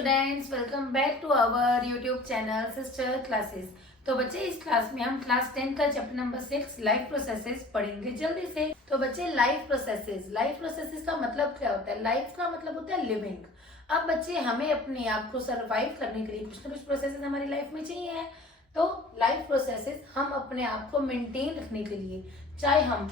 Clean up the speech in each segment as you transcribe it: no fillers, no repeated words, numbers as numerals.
Students, welcome back to our YouTube channel sister classes. तो बच्चे, इस क्लास में हम क्लास 10 का चैप्टर नंबर 6 लाइफ प्रोसेसेस पढ़ेंगे जल्दी से। तो बच्चे, लाइफ प्रोसेसेस का मतलब क्या होता है? लाइफ का मतलब होता है लिविंग। अब बच्चे, हमें अपने आप को सर्वाइव करने के लिए कुछ ना कुछ प्रोसेसेस हमारी लाइफ में चाहिए है। तो लाइफ प्रोसेसेस हम अपने आप को मेंटेन रखने के लिए, चाहे हम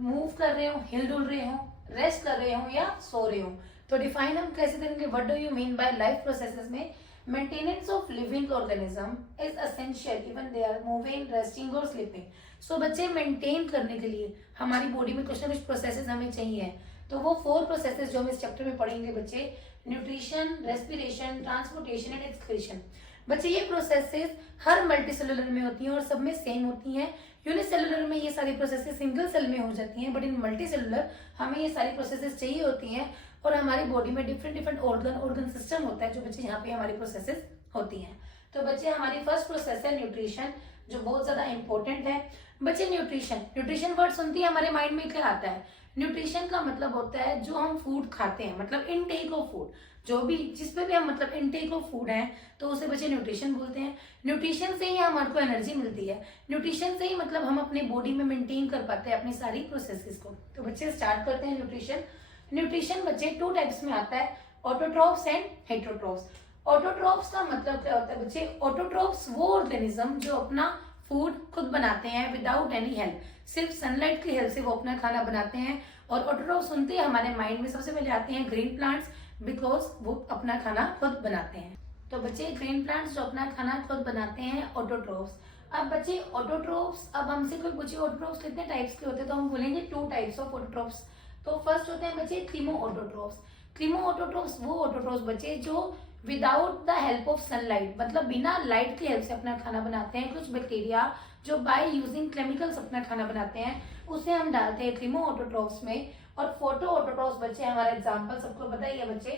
मूव कर रहे हो, हिल डुल रहे हो, रेस्ट कर रहे हो या सो रहे हो, तो डिफाइन हम कैसे करेंगे? What do you mean by life processes में? Maintenance of living organism is essential even they are moving, resting और स्लीपिंग। सो बच्चे, मेंटेन करने के लिए हमारी बॉडी में कुछ ना कुछ प्रोसेसेस हमें चाहिए। तो वो 4 प्रोसेसेस जो हम इस चैप्टर में पढ़ेंगे बच्चे, nutrition, respiration, transportation and excretion. बच्चे, ये प्रोसेसेस हर मल्टीसेलुलर में होती हैं और सब में सेम होती हैं। यूनिसेलुलर में ये सारी प्रोसेसेस सिंगल सेल में हो जाती हैं, बट इन मल्टीसेलुलर हमें ये सारी प्रोसेसेस चाहिए होती हैं। और हमारी बॉडी में डिफरेंट ऑर्गन सिस्टम होता है जो बच्चे यहाँ पे हमारी प्रोसेसेस होती हैं। तो बच्चे, हमारी फर्स्ट प्रोसेस है न्यूट्रिशन, जो बहुत ज्यादा इंपॉर्टेंट है। बच्चे, न्यूट्रिशन वर्ड सुनती है हमारे माइंड में क्या आता है? न्यूट्रिशन का मतलब होता है जो हम फूड खाते हैं, मतलब इनटेक ऑफ फूड, जो भी जिसमें भी हम मतलब इनटेक ऑफ फूड है तो उसे बच्चे न्यूट्रिशन बोलते हैं। न्यूट्रिशन से ही हमारे को एनर्जी मिलती है, न्यूट्रिशन से ही मतलब हम अपने बॉडी में मेंटेन कर पाते हैं अपनी सारी प्रोसेसेस को। तो बच्चे, स्टार्ट करते हैं न्यूट्रिशन। न्यूट्रिशन बच्चे 2 टाइप्स में आता है, ऑटोट्रॉफ्स एंड हेटेरोट्रॉफ्स। ऑटोट्रॉफ्स का मतलब क्या होता है बच्चे? ऑटोट्रॉफ्स वो ऑर्गेनिज्म जो अपना फूड खुद बनाते हैं विदाउट एनी हेल्प, सिर्फ सनलाइट की हेल्प से वो अपना खाना बनाते हैं। और ऑटोट्रॉफ सुनते ही हमारे माइंड में सबसे पहले आते हैं ग्रीन प्लांट्स, बिकॉज वो अपना खाना खुद बनाते हैं। तो बच्चे, ग्रीन प्लांट्स जो अपना खाना खुद बनाते हैं, ऑटोट्रॉफ्स। अब बच्चे, ऑटोट्रॉफ्स, अब हमसे कोई पूछे ऑटोट्रॉफ्स कितने टाइप्स के होते हैं तो हम बोलेंगे 2 टाइप्स ऑफ ऑटोट्रॉफ्स। तो फर्स्ट होते हैं बच्चे क्रीमो ऑटोट्रॉफ्स। क्रीमो ऑटोट्रॉफ्स वो ऑटोट्रॉफ्स बच्चे जो without the help of sunlight, मतलब बिना लाइट की हेल्प से अपना खाना बनाते हैं। कुछ बैक्टीरिया जो बाय यूजिंग केमिकल्स अपना खाना बनाते हैं, उसे हम डालते हैं क्रीमो ऑटोट्रॉफ्स में। और फोटो ऑटोट्रॉफ्स बच्चे, हमारा एग्जांपल सबको पता ही है बच्चे,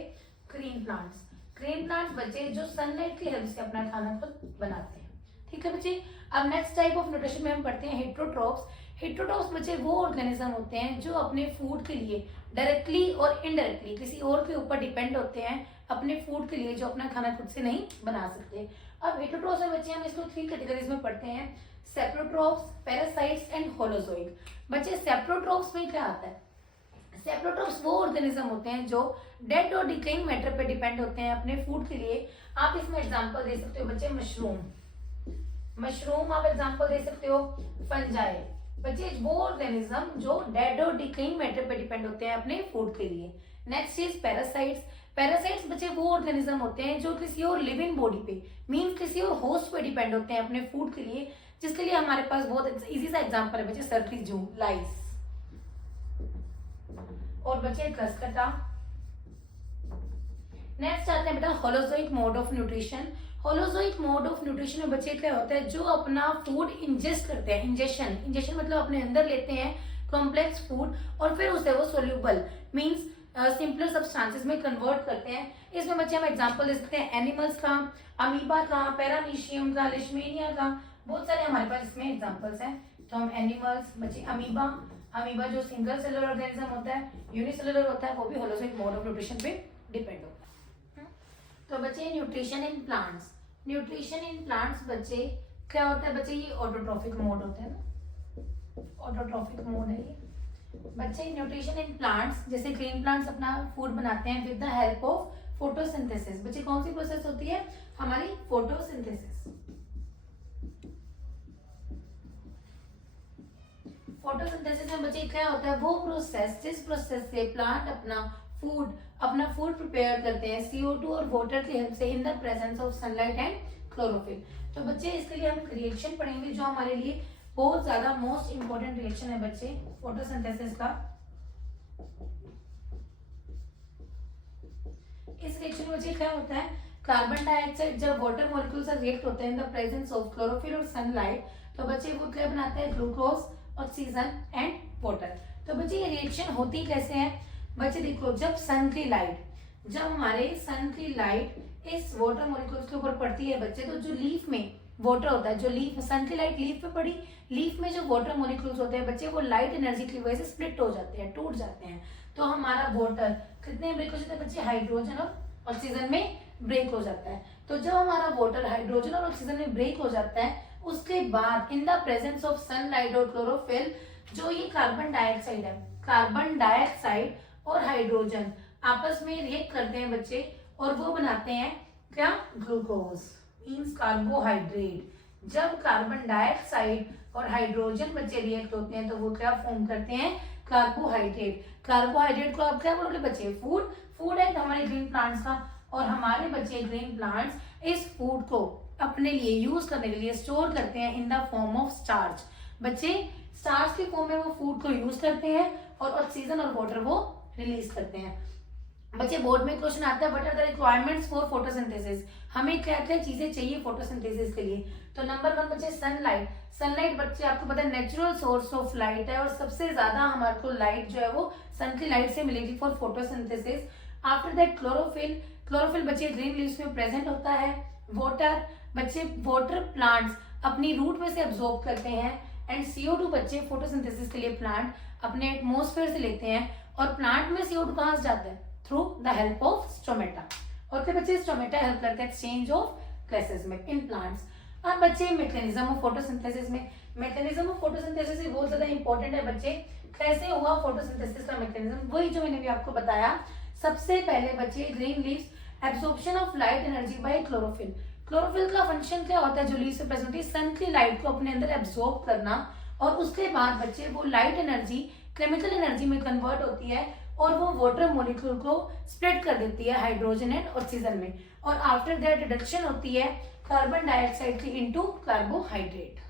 ग्रीन प्लांट्स। ग्रीन प्लांट्स बच्चे जो सनलाइट की हेल्प से अपना खाना खुद बनाते हैं। ठीक है बच्चे। अब नेक्स्ट टाइप ऑफ न्यूट्रिशन में हम पढ़ते हैं हेटेरोट्रॉफ्स। हेटेरोट्रॉफ्स बच्चे वो ऑर्गेनिज्म होते हैं जो अपने फूड के लिए डायरेक्टली और इनडायरेक्टली किसी और के ऊपर डिपेंड होते हैं अपने फूड के लिए, जो अपना खाना खुद से नहीं बना सकते। अब हेटेरोट्रॉफ्स में बच्चे हम इसको 3 कैटेगरीज में पढ़ते हैं, सेप्रोट्रॉफ्स, पैरासाइट्स एंड होलोजोइक। बच्चे, सेप्रोट्रॉफ्स में क्या आता है? सेप्रोट्रॉफ्स वो ऑर्गेनिज्म होते हैं जो डेड और डिकेइंग मैटर पे डिपेंड होते हैं अपने फूड के लिए। आप इसमें एग्जांपल दे सकते हो बच्चे, मशरूम आप एग्जांपल दे सकते हो, फंजाई। बच्चे, वो ऑर्गेनिज्म जो डेड और डिकेइंग मैटर पे डिपेंड होते हैं अपने फूड के लिए। Next is parasites. पैरासाइट्स बच्चे वो ऑर्गेनिज्म होते हैं जो किसी और लिविंग बॉडी पे, मीन किसी और होस्ट पे डिपेंड होते हैं अपने फूड के लिए, जिसके लिए हमारे पास बहुत इजी सा एग्जांपल है बच्चे, सर्दी जू, लाइस। और बच्चे, घसकटा। नेक्स्ट आते हैं बेटा holozoic mode of nutrition. Holozoic mode of nutrition में बच्चे क्या होता है? जो अपना फूड इंजेस्ट करते हैं, इंजेशन मतलब अपने अंदर लेते हैं कॉम्प्लेक्स फूड और फिर उसे वो सोल्यूबल मींस सिंपलर सब्सटेंसेस में कन्वर्ट करते हैं। इसमें बच्चे हम एग्जांपल दे सकते हैं एनिमल्स का, अमीबा का, पैरामीशियम का, लिशमेनिया का, बहुत सारे हमारे पास इसमें एग्जांपल्स हैं। तो हम एनिमल्स बच्चे, अमीबा जो सिंगल सेलुलर ऑर्गेनिज्म होता है, यूनिसेलुलर होता है, वो भी होलोजोइक मोड ऑफ न्यूट्रिशन पे डिपेंड होता है। तो बच्चे, न्यूट्रिशन इन प्लांट्स बच्चे क्या होता है बच्चे? ये ऑटोट्रॉफिक मोड होता है ना, ऑटोट्रॉफिक मोड है ये बच्चे। न्यूट्रिशन इन प्लांट्स, जैसे ग्रीन प्लांट्स अपना फूड बनाते हैं with the help of photosynthesis. बच्चे, कौन सी प्रोसेस होती है? हमारी फोटोसिंथेसिस। फोटोसिंथेसिस में बच्चे क्या होता है? वो प्रोसेस जिस प्रोसेस से प्लांट अपना फूड प्रिपेयर करते हैं CO2 और वाटर की हेल्प से in the presence of sunlight and chlorophyll. तो बच्चे, इसके लिए हम रिएक्शन पढ़ेंगे जो हमारे लिए बहुत ज्यादा मोस्ट इंपॉर्टेंट रिएक्शन है बच्चे, फोटोसिंथेसिस का। इस रिएक्शन में बच्चे क्या होता है? कार्बन डाइऑक्साइड जब वाटर मॉलिक्यूल से रिएक्ट होते हैं in the presence of chlorophyll और सनलाइट, तो बच्चे वो क्या बनाते हैं? Glucose, oxygen and water. तो बच्चे, ये रिएक्शन होती कैसे है बच्चे? देखो, जब हमारे सन की लाइट इस वाटर मॉलिक्यूल्स के ऊपर पड़ती है बच्चे, तो जो लीफ में वाटर होता है, जो लीफ, सन की लाइट लीफ पे पड़ी, लीफ में जो वाटर मॉलिक्यूल्स होते हैं बच्चे, वो लाइट एनर्जी की वजह से स्प्लिट हो जाते हैं, टूट जाते हैं। तो हमारा वाटर कितने ब्रेक हो जाते हैं बच्चे? हाइड्रोजन और ऑक्सीजन में ब्रेक हो जाता है। तो जब हमारा वाटर हाइड्रोजन और ऑक्सीजन में ब्रेक हो जाता है, उसके बाद in the presence of sunlight और क्लोरोफिल, जो ये कार्बन डाइऑक्साइड है, कार्बन डाइऑक्साइड और हाइड्रोजन आपस में रिएक्ट करते हैं बच्चे, और वो बनाते हैं क्या, ग्लूकोज मीन्स कार्बोहाइड्रेट। जब कार्बन डाइऑक्साइड और हाइड्रोजन बच्चे रिएक्ट होते हैं तो वो क्या फॉर्म करते हैं, कार्बोहाइड्रेट। कार्बोहाइड्रेट को आप क्या बोलोगे बच्चे, फूड। फूड है हमारे ग्रीन प्लांट्स का, और हमारे बच्चे ग्रीन प्लांट्स इस फूड को अपने लिए यूज करने के लिए स्टोर करते हैं in the form of starch. बच्चे स्टार्च के फॉर्म में वो फूड को यूज करते हैं और ऑक्सीजन और वाटर वो रिलीज करते हैं। बच्चे बोर्ड में क्वेश्चन आता है, what are the requirements for photosynthesis, हमें क्या क्या चीजें चाहिए फोटोसिंथेसिस के लिए। तो नंबर 1 बच्चे सनलाइट। सनलाइट बच्चे आपको पता है नेचुरल सोर्स ऑफ लाइट है, और सबसे ज्यादा हमारे को लाइट जो है वो सन की लाइट से मिलेगी for photosynthesis. After that chlorophyll. Chlorophyll बच्चे ग्रीन लीव्स में प्रेजेंट होता है। वाटर बच्चे, वाटर प्लांट्स अपनी रूट में से एब्जॉर्ब करते हैं। एंड CO2 बच्चे फोटोसिंथेसिस के लिए प्लांट अपने एटमॉस्फेयर से लेते हैं, और प्लांट में CO2 कहां से जाता है, through the help of stomata. और फिर बच्चे स्टोमेटा हेल्प करता है एक्सचेंज ऑफ गैसेस में इन प्लांट्स। अब बच्चे मैकेनिज्म ऑफ फोटोसिंथेसिस में, मैकेनिज्म ऑफ फोटोसिंथेसिस बहुत ज्यादा इंपॉर्टेंट है बच्चे। कैसे हुआ फोटोसिंथेसिस का मैकेनिज्म, वही जो मैंने भी आपको बताया। सबसे पहले बच्चे green leaves, absorption of light energy by chlorophyll. Chlorophyll का फंक्शन क्या होता है, जो लीव्स में प्रेजेंट होती है, सन की लाइट को अपने अंदर एब्जॉर्ब करना, और उसके बाद बच्चे वो लाइट एनर्जी केमिकल एनर्जी में कन्वर्ट होती है, और वो वाटर मॉलिक्यूल को स्प्लिट कर देती है हाइड्रोजन एंड ऑक्सीजन में, और आफ्टर दैट रिडक्शन होती है कार्बन डाइऑक्साइड की इनटू कार्बोहाइड्रेट।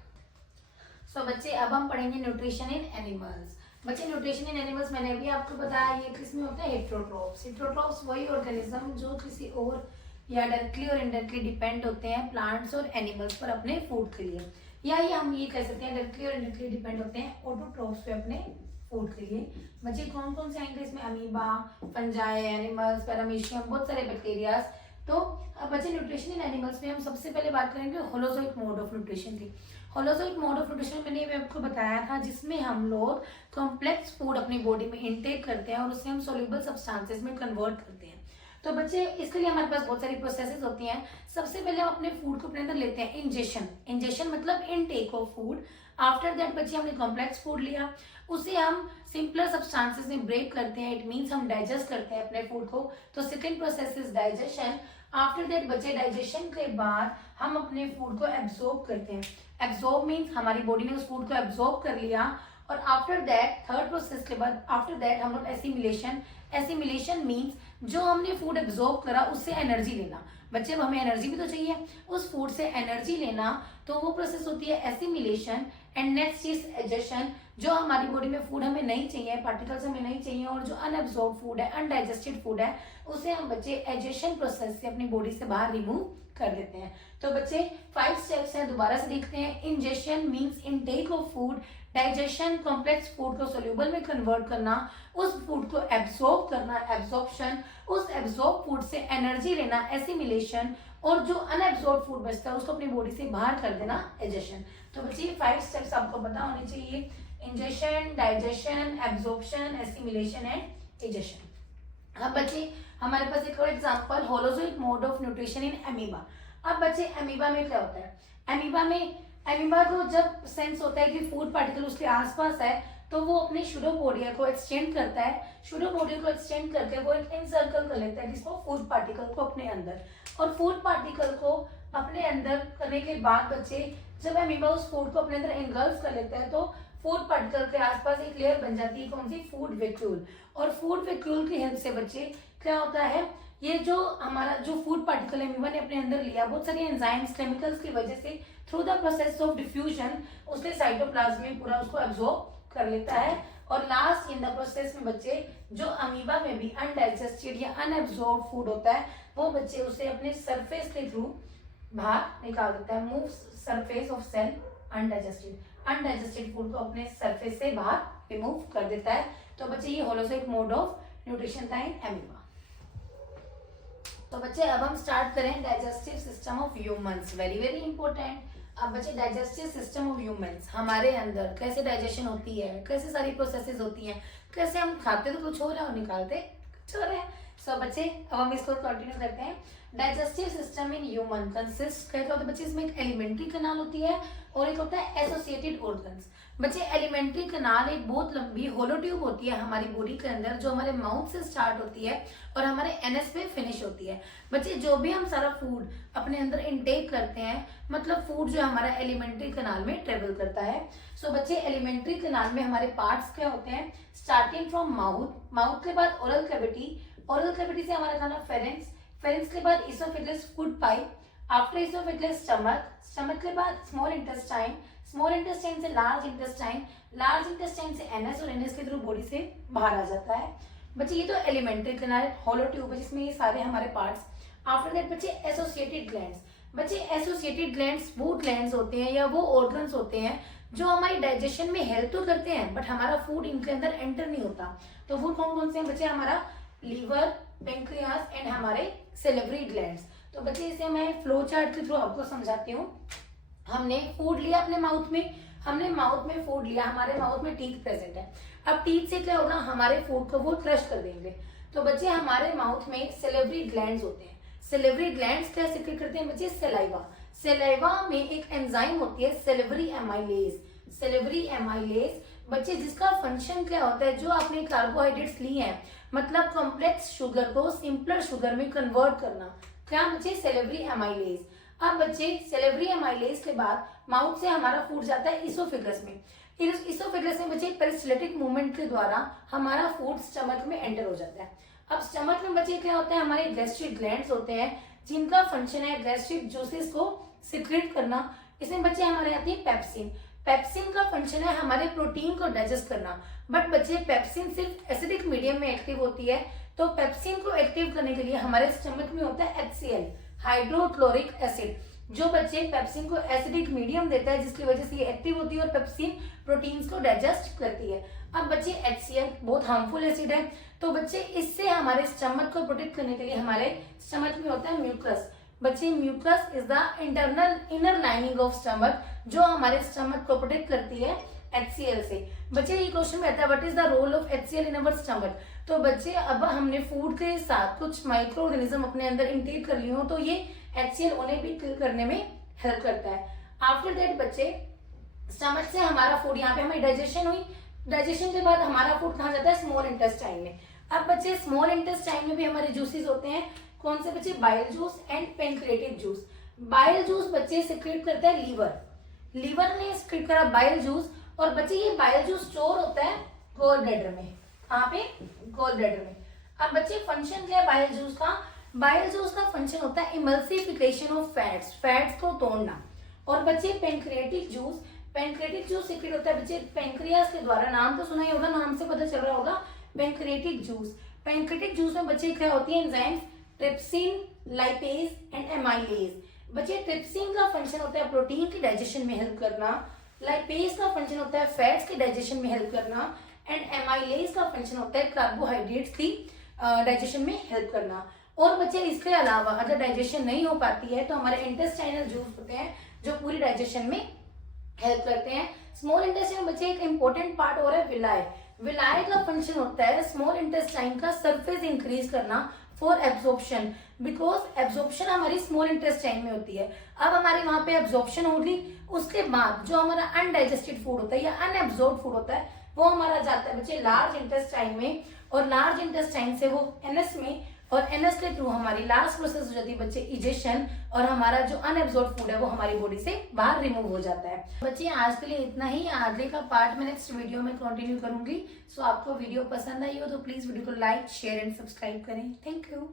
सो बच्चे अब हम पढ़ेंगे न्यूट्रिशन इन एनिमल्स। बच्चे न्यूट्रिशन इन एनिमल्स मैंने अभी आपको बताया, ये किसमें होता है, हेट्रोट्रोफ्स। हेट्रोट्रोफ्स वही ऑर्गेनिज्म जो किसी और या डायरेक्टली और इनडायरेक्टली डिपेंड होते हैं प्लांट्स और एनिमल्स पर अपने फूड के लिए, या ये हम ये कह सकते हैं डायरेक्टली और इनडायरेक्टली डिपेंड होते हैं ऑटोट्रोफ्स पे अपने फूड के लिए। बच्चे कौन कौन से आएंगे इसमें, अमीबा, फंजाई, एनिमल्स, पैरामीशियम, बहुत सारे बैक्टीरियाज। तो अब बच्चे न्यूट्रिशन इन एनिमल्स में हम सबसे पहले बात करेंगे होलोजोइक मोड ऑफ न्यूट्रिशन की। होलोजोइक मोड ऑफ न्यूट्रिशन मैंने भी आपको बताया था, जिसमें हम लोग कॉम्प्लेक्स फूड अपनी बॉडी में इनटेक करते हैं और उससे हम सोल्यूबल सब्सटेंसेस में कन्वर्ट करते हैं। तो बच्चे इसके लिए हमारे पास बहुत सारी प्रोसेसेस होती हैं। सबसे पहले हम अपने फूड को अपने अंदर लेते हैं इंजेशन। इंजेशन मतलब intake of food. After that बच्चे हमने कॉम्प्लेक्स फूड लिया, उसे हम सिंपलर सब्सटेंसेस में ब्रेक करते हैं, इट मींस हम डाइजेस्ट करते हैं अपने फूड को। तो second process is digestion. After that बच्चे डाइजेशन के बाद हम अपने फूड को एब्जॉर्ब करते हैं। एब्जॉर्ब मींस हमारी बॉडी ने उस फूड को एब्जॉर्ब कर लिया, और आफ्टर दैट थर्ड प्रोसेस के बाद आफ्टर दैट हम लोग एसिमिलेशन। एसिमिलेशन मींस जो हमने फूड एब्जॉर्ब करा उससे एनर्जी लेना। बच्चे अब हमें एनर्जी भी तो चाहिए, उस फूड से एनर्जी लेना, तो वो प्रोसेस होती है assimilation. And next is egestion. जो हमारी बॉडी में फूड हमें नहीं चाहिए, पार्टिकल्स हमें नहीं चाहिए, और जो अनएब्जॉर्ब फूड है, अनडाइजेस्टेड फूड है, उसे हम बच्चे एजेशन प्रोसेस से अपनी बॉडी से बाहर रिमूव कर देते हैं। तो बच्चे 5 स्टेप्स हैं, दोबारा से देखते हैं। Ingestion means intake of food, digestion complex food को सोल्यूबल में कन्वर्ट करना, उस फूड को एब्जॉर्ब करना एब्जॉर्प्शन, उस एब्जॉर्ब फूड से एनर्जी लेना एसिमिलेशन, और जो अनएब्जॉर्ब फूड बचता है उसको अपनी बॉडी से बाहर कर देना एजेशन। तो बच्चे 5 स्टेप्स आपको पता होने चाहिए, ingestion, digestion, absorption, assimilation and egestion. अब बच्चे हमारे पास एक और example, holozoic mode of nutrition in amoeba. अब बच्चे अमीबा में क्या होता है, अमीबा को जब सेंस होता है कि फूड पार्टिकल उसके आसपास है, तो वो अपने शूडोपोडिया को एक्सटेंड करता है। शूडोपोडिया को एक्सटेंड करके वो एक इनसर्कल कर लेता है जिसको फूड पार्टिकल को अपने अंदर, और फूड पार्टिकल को अपने अंदर करने के बाद बच्चे जब अमीबा उस फूड को अपने अंदर इनगल्फ कर लेता है, तो फूड पार्टिकल के आसपास एक लेयर बन जाती है, कौन सी, फूड वैक्यूल। और फूड वैक्यूल की हेल्प से बच्चे क्या होता है, ये जो हमारा जो फूड पार्टिकल अमीबा ने अपने अंदर लिया, बहुत सारी एंजाइम्स केमिकल्स की वजह से through the process of diffusion उसके साइटोप्लाज्म में पूरा उसको एब्जॉर्ब कर लेता है। और लास्ट इन द प्रोसेस में बच्चे जो अमीबा में भी अनडाइजेस्टेड या अनएब्जॉर्ब फूड होता है, वो बच्चे उसे अपने सरफेस के थ्रू बाहर निकाल देता है। Move surface of cell undigested food को अपने सरफेस से बाहर रिमूव कर देता है। तो बच्चे ये होलोजोइक मोड ऑफ न्यूट्रिशन था इन अमीबा। तो बच्चे अब हम स्टार्ट करें digestive system of humans, very very important. अब बच्चे डाइजेस्टिव सिस्टम ऑफ ह्यूमंस, हमारे अंदर कैसे डाइजेशन होती है, कैसे सारी प्रोसेसेस होती हैं, कैसे हम खाते तो कुछ हो रहा है और निकालते कुछ हो रहा है। सो बच्चे अब हम इसको कंटिन्यू करते हैं। Digestive system in human consist, कहते होते बच्चे इसमें एक एलिमेंट्री कनाल होती है और एक होता है एसोसिएटेड ऑर्गन्स। बच्चे एलिमेंट्री कनाल एक बहुत लंबी होलो ट्यूब होती है हमारी बॉडी के अंदर, जो हमारे माउथ से स्टार्ट होती है और हमारे एनएस पे फिनिश होती है। बच्चे जो भी हम सारा फूड अपने अंदर इनटेक करते हैं, मतलब फूड जो हमारा एलिमेंट्री कनाल में ट्रेवल करता है। सो बच्चे एलिमेंट्री कनाल में हमारे पार्ट्स क्या होते हैं, स्टार्टिंग फ्रॉम माउथ, माउथ के बाद ओरल कैविटी, ओरल कैविटी से हमारा खाना फेरेंक्स, फेरेंक्स के बाद oesophagus food pipe, after oesophagus stomach, stomach के बाद स्मॉल इंटेस्टाइन, स्मॉल इंटेस्टाइन से लार्ज इंटेस्टाइन, लार्ज इंटेस्टाइन से एनएस और एनएस के थ्रू बॉडी से बाहर आ जाता है। बच्चे ये तो एलिमेंट्री कनाल होलो ट्यूब है जिसमें ये सारे हमारे पार्ट्स। आफ्टर दैट बच्चे एसोसिएटेड ग्लैंड्स, बच्चे एसोसिएटेड ग्लैंड्स वो ग्लैंड्स होते हैं या वो ऑर्गन्स होते हैं जो हमारी डाइजेशन में हेल्प तो करते हैं बट हमारा फूड इनके अंदर एंटर नहीं होता। तो फूड कौन कौन से हैं बच्चे, हमारा लीवर, पेंक्रियास एंड हमारे सेलेवरी ग्लैंड्स। तो बच्चे इसे मैं फ्लो चार्ट के थ्रू आपको समझाती हूँ। हमने फूड लिया अपने माउथ में, हमने माउथ में फूड लिया, हमारे माउथ में टीथ प्रेजेंट है। अब टीथ से क्या होगा, हमारे फूड को वो क्रश कर देंगे। तो बच्चे हमारे माउथ में सेलेवरी ग्लैंड्स होते हैं। सेलेवरी ग्लैंड्स क्या सिक्रेट करते हैं बच्चे, सलाइवा। सलाइवा में एक एंजाइम होती है सेलेवरी एमाइलेज, सेलेवरी एमाइलेज बच्चे जिसका फंक्शन क्या होता है, जो आपने कार्बोहाइड्रेट्स लिए हैं मतलब कॉम्प्लेक्स शुगर को सिंपलर शुगर में कन्वर्ट करना, क्या बच्चे, सेलेवरी एमाइलेज। अब बच्चे सेलेवरी एमाइलेज के बाद माउथ से हमारा फूड जाता है इसोफेगस में, इसोफेगस में बच्चे पेरिस्टाल्टिक मूवमेंट के द्वारा हमारा फूड स्टमक में एंटर हो जाता है। अब स्टमक में बच्चे क्या होता है, हमारे गैस्ट्रिक ग्लैंड्स होते हैं जिनका फंक्शन है गैस्ट्रिक जूसेस को सिक्रेट करना। इसमें बच्चे हमारे आती है पेप्सिन, पेप्सिन का फंक्शन है हमारे प्रोटीन को डाइजेस्ट करना। बट बच्चे पेप्सिन सिर्फ एसिडिक मीडियम में एक्टिव होती है, तो पेप्सिन को एक्टिव करने के लिए हमारे स्टमक में होता है HCl, हाइड्रोक्लोरिक एसिड, जो बच्चे पेप्सिन को एसिडिक मीडियम देता है जिसकी वजह से ये एक्टिव होती है और पेप्सिन प्रोटीन्स को डाइजेस्ट करती है। अब बच्चे HCl बहुत हार्मफुल एसिड है, तो बच्चे इससे हमारे स्टमक को प्रोटेक्ट करने के लिए हमारे स्टमक में होता है म्यूकस। बच्चे mucus is the internal inner lining of stomach, जो हमारे स्टमक को प्रोटेक्ट करती है HCl से। बच्चे ये क्वेश्चन में आता है what is the role of HCl in our stomach. तो बच्चे अब हमने फूड के साथ कुछ माइक्रो ऑर्गेनिज्म अपने अंदर इंटेक कर लिए हो तो ये HCl उन्हें भी किल करने में हेल्प करता है। आफ्टर दैट बच्चे स्टमक से हमारा फूड, यहाँ पे हमारी डाइजेशन हुई, डाइजेशन के बाद हमारा फूड कहाँ जाता है, स्मॉल इंटेस्टाइन में। अब बच्चे स्मॉल इंटेस्टाइन में भी हमारे जूसेस होते हैं, कौन से बच्चे, bile juice and pancreatic juice. Bile juice बच्चे सिक्रेट करता है लीवर, लीवर ने सिक्रेट करा बाइल जूस, और बच्चे ये बाइल जूस स्टोर होता है गोल ब्लैडर में, कहाँ पे, गोल ब्लैडर में। अब बच्चे फंक्शन क्या है बाइल जूस का, बाइल जूस का फंक्शन होता है इमल्सिफिकेशन ऑफ फैट्स, फैट्स को तोड़ना। और बच्चे pancreatic juice, pancreatic juice secrete होता है बच्चे पेनक्रियास के द्वारा, नाम तो सुना ही होगा, नाम से पता चल रहा होगा, पेनक्रिएटिक जूस। पेनक्रिएटिक जूस में बच्चे क्या होती है enzymes, trypsin, lipase and amylase. बच्चे ट्रिप्सिन का फंक्शन होता है प्रोटीन की डाइजेशन में हेल्प करना, लाइपेज का फंक्शन होता है फैट्स के डाइजेशन में हेल्प करना, एंड एमाइलेज का फंक्शन होता है कार्बोहाइड्रेट्स की डाइजेशन में हेल्प करना। और बच्चे इसके अलावा अगर डाइजेशन नहीं हो पाती है तो हमारे इंटेस्टाइनल जूस होते हैं जो पूरी डाइजेशन में हेल्प करते हैं। स्मॉल इंटेस्टाइन में बच्चे एक इंपॉर्टेंट पार्ट हो रहा है विलाय, विलाय का फंक्शन होता है स्मॉल इंटेस्टाइन का सरफेस इंक्रीज करना फॉर एब्जॉर्प्शन, बिकॉज एब्जॉर्प्शन हमारी स्मॉल इंटेस्टाइन में होती है। अब हमारे वहां पे एब्जॉर्प्शन होगी, उसके बाद जो हमारा अनडाइजेस्टेड फूड होता है या अनएब्जॉर्ब फूड होता है वो हमारा जाता है बच्चे लार्ज इंटेस्टाइन में, और लार्ज इंटेस्टाइन से वो एनएस में, और एनएस के थ्रू हमारी लास्ट प्रोसेस हो जाती है बच्चे इजेशन, और हमारा जो अनएब्जॉर्ब फूड है वो हमारी बॉडी से बाहर रिमूव हो जाता है। बच्चे आज के लिए इतना ही, आगे का पार्ट मैं नेक्स्ट वीडियो में कंटिन्यू करूंगी। सो आपको वीडियो पसंद आई हो तो प्लीज वीडियो को लाइक, शेयर एंड सब्सक्राइब करें। Thank you.